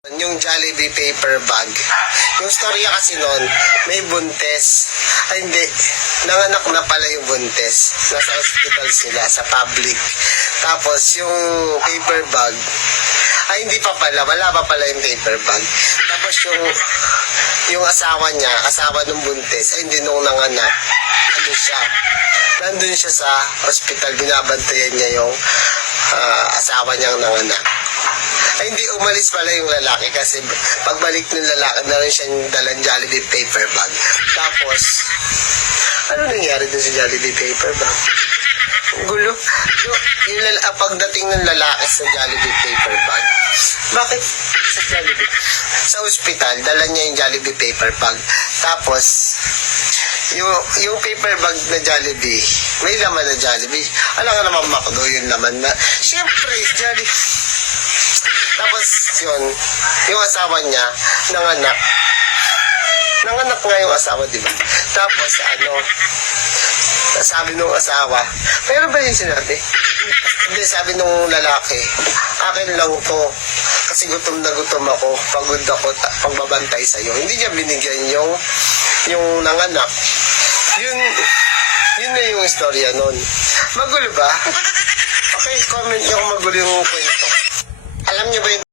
Yung Jollibee paper bag. Yung storya kasi noon, may buntes. Ay hindi, nanganak na pala yung buntes. Nasa hospital sila, sa public. Tapos yung paper bag, ay hindi pa pala, wala pa pala yung paper bag. Tapos yung asawa niya, asawa ng buntes, ay hindi nung nanganak. Ano siya? Nandun siya sa hospital, binabantayan niya yung asawa niyang nanganak. Ay, hindi umalis pala yung lalaki kasi pagbalik ng lalaki, naroon siyang dalang Jollibee paper bag. Tapos, ano nangyari dun sa Jollibee paper bag? Ang gulo. Pagdating ng lalaki sa Jollibee paper bag, bakit sa Jollibee? Sa ospital, dala niya yung Jollibee paper bag. Tapos, yung paper bag na Jollibee, may laman na Jollibee. Alam ka naman, McDo yung laman na. Siyempre, Jollibee. Tapos yun, yung asawa niya, nanganak. Nanganak nga yung asawa, di ba? Tapos sabi nung asawa, pero ba yung sinabi? Hindi, sabi nung lalaki, akin lang to. Kasi gutom na gutom ako, pagod ako, pagbabantay sa'yo. Hindi niya binigyan yung nanganak. Yun na yung istorya nun. Magulo ba? Okay, comment nyo kung magulo yung kwento. Alam niyo ba yung